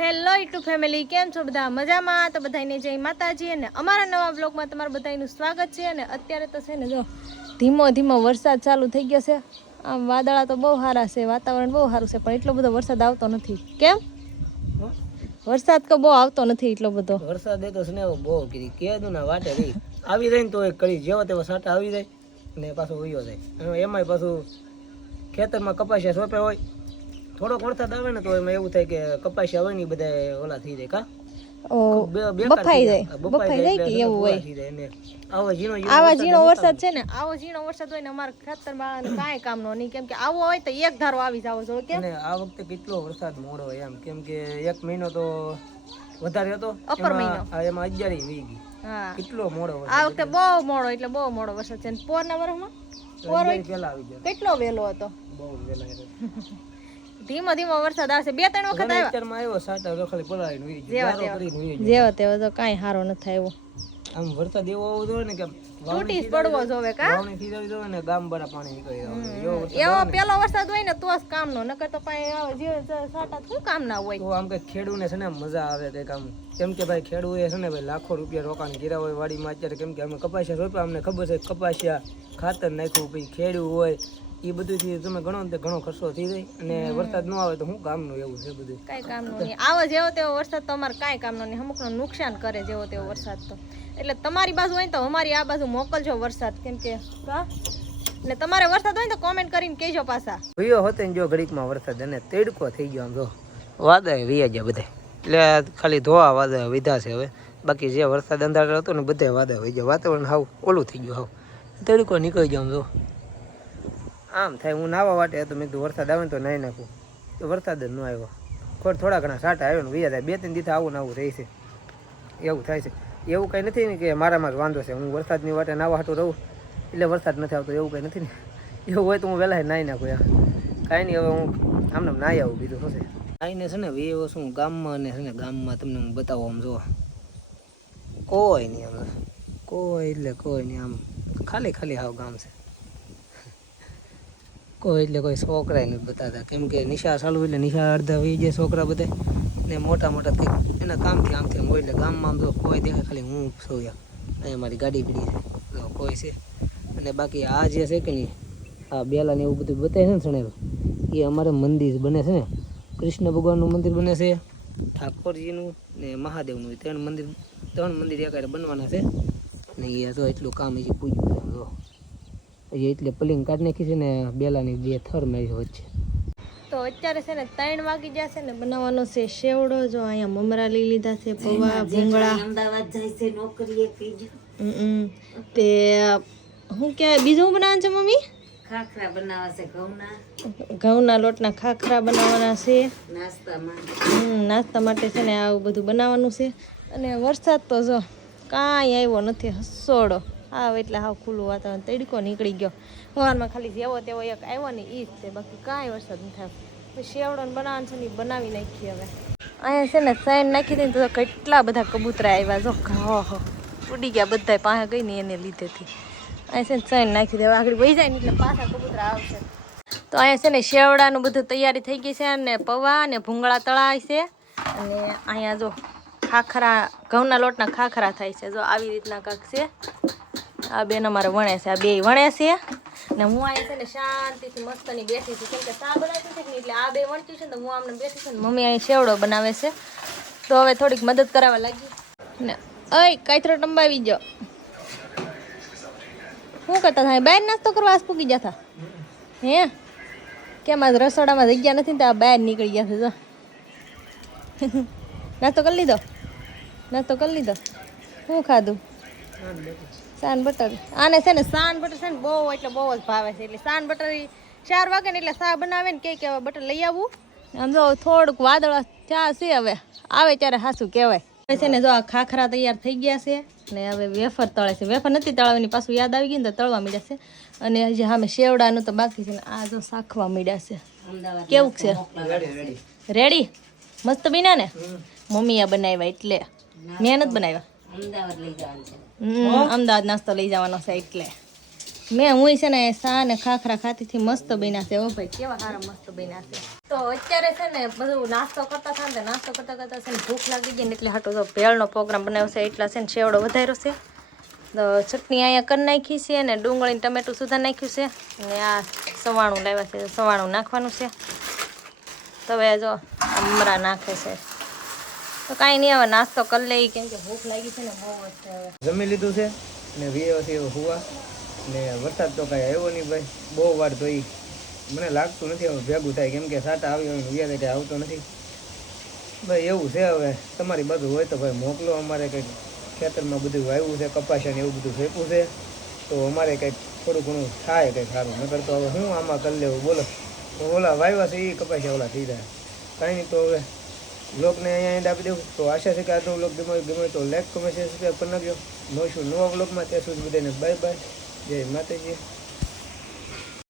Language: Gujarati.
હેલો યુટ્યુબ ફેમિલી, કેમ છો બધા? મજામાં? તો બધાને જય માતાજી અને અમારા નવા બ્લોગમાં તમારું બધાનું સ્વાગત છે. અને અત્યારે તો છે ને જો ધીમો ધીમો વરસાદ ચાલુ થઈ ગયો છે. આમ વાદળા તો બહુ સારા છે, વાતાવરણ બહુ સારું છે, પણ એટલો બધો વરસાદ આવતો નથી. કેમ વરસાદ તો બહુ આવતો નથી એટલો બધો? વરસાદ તો સ્નેહ બહુ કીધી કેદું ના વાટે રહી આવી જાય ને તો એક કરી જેવો તેવો સાટા આવી જાય ને પાછો ઉયો જાય. એમાંય પાછું ખેતરમાં કપાસિયા સોંપે હોય, થોડોક વરસાદ આવે ને તો એમાં એવું થાય કે કપાસિયા હોય ને બધા ઓલા થઈ જાય. બફાઈ જાય કે એવું હોય. આવા ઝીણો વરસાદ છે ને, આવો ઝીણો વરસાદ હોય ને અમારા ખેતરમાં કાંઈ કામનો નહીં, કેમ કે આવો હોય તો એક ધારો આવી જાવ જોઈએ. કેમ આ વખતે કેટલો વરસાદ મોડો હોય એમ, કેમ કે 1 મહિનો તો વધારે હતો, અપર મહિનો એમાં 11 વી ગઈ. હા, કેટલો મોડો આ વખતે બહુ મોડો, એટલે બહુ મોડો વરસાદ છે. પોરના વર્ષમાં પોર પેલા આવી ગયો, કેટલો વહેલો હતો, બહુ વહેલા હતો. ધીમો ધીમો વરસાદ આવશે. 2-3 વખત આવ્યો સાટા રખડી પલાળીને વહી ગયો. જેવો તેવો તો કાંઈ સારો નથી આવ્યો. આમ વરસાદ એવો આવવો જોઈએ ને કે તૂટી પડવો જોવે કા વાવણી થઈ જવી જોઈએ ને ગામ બરા પાણી નીકળી આવે. એવો પેલો વરસાદ હોય ને તો જ કામનો, નકર તો પાણી આવે જે સાટા શું કામ ના હોય. તો આમ કે ખેડૂને છે ને મજા આવે કે કામ, કેમ કે ભાઈ ખેડૂએ છે ને ભાઈ લાખો રૂપિયા રોકાણ કર્યા હોય વાડીમાં અત્યારે, કેમ કે અમે કપાસિયા રોપ્યા, અમને ખબર છે કપાસિયા ખાતર નાખ્યું, પછી ખેડૂ હોય એ બધુંથી તમે ગણો ને ઘણો ખર્ચો થઈ જાય, અને વરસાદ ન આવે તો શું કામનું? એવું છે બધું, કાંઈ કામનું નહીં. આવો જેવો તેવો વરસાદ તો અમારે કાંઈ કામનો નહીં, અમુકનું નુકસાન કરે જેવો તેવો વરસાદ તો. એટલે તમારી બાજુ હોય ને તો અમારી આ બાજુ મોકલજો વરસાદ, કેમ કે ને તમારે વરસાદ હોય ને તો કોમેન્ટ કરીને કહેજો પાછા. વિયો હોતે ને જો ઘડીકમાં વરસાદ અને તેડકો થઈ ગયો, આમ જો વાદળ વિયા ગયા બધા, એટલે ખાલી ધોવા વાદળ વિધા છે હવે, બાકી જે વરસાદ અંધાર હતો ને બધે વાદળ વહી ગયા, વાતાવરણ હાવ ઓલું થઈ ગયું, હાવ તેડકો નીકળી ગયો. આમ જો આમ થાય, હું નાવા વાટે હતો, મેં કીધું વરસાદ આવે ને તો નાહી નાખું, તો વરસાદ જ ન આવ્યો. થોડા ઘણા સાટા આવ્યો ને વિયા થાય, 2-3 દિવસ આવું ને આવું રહી છે, એવું થાય છે. એવું કંઈ નથી ને કે મારામાં જ વાંધો છે, હું વરસાદની વાટે નાવા હાટું રહું એટલે વરસાદ નથી આવતો, એવું કંઈ નથી ને. એવું હોય તો હું વહેલા નાહી નાખું યાર, કાંઈ નહીં. હવે હું આમને નાહી આવું, બીજું શું છે. આવીને છે ને વેવો શું ગામમાં, અને છે ને ગામમાં તમને હું બતાવું, આમ જો કોઈ નહીં, આમ કોઈ એટલે કોઈ નહીં, આમ ખાલી ખાલી હાવ ગામ છે. કોઈ એટલે કોઈ છોકરા નથી બતાવતા, કેમ કે નિશા ચાલુ એટલે નિશા અડધા વી જાય છોકરા બધા, ને મોટા મોટા કંઈક એના કામથી આમથી આમ હોય, એટલે ગામમાં આમ તો કોઈ દેખાય ખાલી હું છું. અહીંયા મારી ગાડી પીડી છે, કોઈ છે. અને બાકી આ જે છે કે નહીં, આ બેલા ને એવું બધું બતાવે છે ને સણેલું, એ અમારે મંદિર બને છે ને, કૃષ્ણ ભગવાનનું મંદિર બને છે, ઠાકોરજીનું ને મહાદેવનું, 3 મંદિર એકારે બનવાના છે. ને એ જો એટલું કામ હજી પૂજ્યું જો હજી, એટલે પલિંગ કાઢી નાખી છે ને બેલાની 2 થર મેળી વચ્ચે. તો અત્યારે છે ને 3 વાગી જશે ને, બનાવવાનો છે શેવડો. જો અહીંયા મમરા લઈ લીધા છે, પૌવા, ભૂંગળા. અમદાવાદ જાય છે નોકરીએ, પીજો તે હું કહેવાય બીજું શું બનાવવાનું છે મમ્મી? ખાખરા બનાવવા છે, ઘઉંના લોટના ખાખરા બનાવવાના છે નાસ્તામાં. નાસ્તા માટે છે ને આવું બધું બનાવવાનું છે. અને વરસાદ તો જો કાંઈ આવ્યો નથી, હસોડો આવે એટલે હાવ ખુલ્લું વાતાવરણ, તડકો નીકળી ગયો. સવારમાં ખાલી જેવો તેવો એક આવ્યો ને એ જ છે, બાકી કાંઈ વરસાદ નથી આવ્યો. શેવડોને બનાવવાનું છે ને એ બનાવી નાખીએ હવે. અહીંયા છે ને સાઈન નાખી દઈને તો કેટલા બધા કબૂતરા આવ્યા, જો હો ઉડી ગયા બધા, પાસે ગઈ ને એને લીધેથી. અહીંયા છે ને સાઈન નાખી દેવા, આગળ વહી જાય ને એટલે પાછા કબૂતરા આવશે. તો અહીંયા છે ને શેવડાનું બધું તૈયારી થઈ ગઈ છે, અને પૌવા ને ભૂંગળા તળાય છે. અને અહીંયા જો ખાખરા, ઘઉંના લોટના ખાખરા થાય છે, જો આવી રીતના કાંક છે. આ બેન અમારે વણે છે, આ 2 વણે છે. ને હું અહીંયા છે ને શાંતિથી મસ્તની બેઠી છું, કેમ કે ચા બનાવતી હતી ને એટલે આ 2 વણતી છે ને હું આમને બેઠી છું ને મમ્મી અહીં શેવડો બનાવે છે. તો હવે થોડીક મદદ કરાવવા લાગી ને. અય કાયથરો ટંબાવી ગયો, શું કરતા થાય? બહાર નાસ્તો કરવા આસ પૂગી જતા હે? કેમ આજ રસોડામાં જગ્યા નથી ને આ બહાર નીકળી ગયા છે. જો નાસ્તો કરી લીધો? નાસ્તો કરી લીધો? શું ખાધું? San butter. આને છે ને સાન બટર છે ને બહુ એટલે બહુ જ ભાવે છે, એટલે સાન બટર 4 વાગે ને એટલે ચા બનાવે ને કે બટર લઈ આવવું. આમ જો થોડુંક વાદળા ચા છે, હવે આવે ત્યારે હાસું કહેવાય. હવે છે ને જો આ ખાખરા તૈયાર થઈ ગયા છે, ને હવે વેફર તળે છે. વેફર નથી તળવાની, પાછું યાદ આવી ગયું ને તો તળવા માંડ્યા છે. અને હજી સામે શેવડાનું તો બાકી છે ને, આ જો શાખવા માંડ્યા છે. કેવું છે? રેડી? મસ્ત બન્યા ને? મમ્મીએ બનાવ્યા એટલે, મેં નથી બનાવ્યા. અમદાવાદ નાસ્તો લઈ જવાનો છે એટલે હું છે ને સા ને ખાખરા ખાતીથી મસ્ત બન્યા છે. ઓ ભાઈ કેવા સારા મસ્ત બન્યા છે. તો અત્યારે છે ને બધું નાસ્તો કરતા હતા ને નાસ્તો કરતા કરતા છે ને ભૂખ લાગી ગઈ ને એટલે હાટો તો ભેળનો પ્રોગ્રામ બનાવ્યો છે. એટલા છે ને શેવડો વધાર્યો છે. તો ચટણી અહીંયા કરી નાખી છે ને ડુંગળી ટમેટું સુધા નાખ્યું છે ને આ સવાણું લાવ્યા છે. સવાણું નાખવાનું છે. તો હવે જો મમરા નાખે છે. તો કાંઈ નહીં હવે નાસ્તો કરી લઈ કેમ કે ભૂખ લાગી છે ને બહુ જ છે. હવે જમી લીધું છે ને વીએથી હુવા ને વરસાદ તો કાંઈ આવ્યો નહીં ભાઈ. બહુ વાર ધોઈ મને લાગતું નથી હવે ભેગું થાય કેમ કે સાટા આવ્યો હોય વ્યાજ કંઈ આવતો નથી ભાઈ. એવું છે હવે તમારી બાજુ હોય તો ભાઈ મોકલો. અમારે કંઈક ખેતરમાં બધું વાવ્યું છે કપાસા ને એવું બધું ફેંકવું છે તો અમારે કંઈક થોડું ઘણું થાય કંઈક સારું. નકર તો હવે હું આમાં કરી લેવું બોલો. તો ઓલા વાવ્યા છે એ કપાસા ઓલા થઈ જાય કાંઈ નહીં. તો હવે બ્લોગને અહીંયા એન્ડ આપી દેવું. તો આશા છે કે આજનો બ્લોગ ગમે તો લાઈક કમેન્ટ સબસ્ક્રાઈબ કરી નાખજો. મળીશું નવા બ્લોગમાં. ત્યાં સુધી બધાને બાય બાય. જય માતાજી.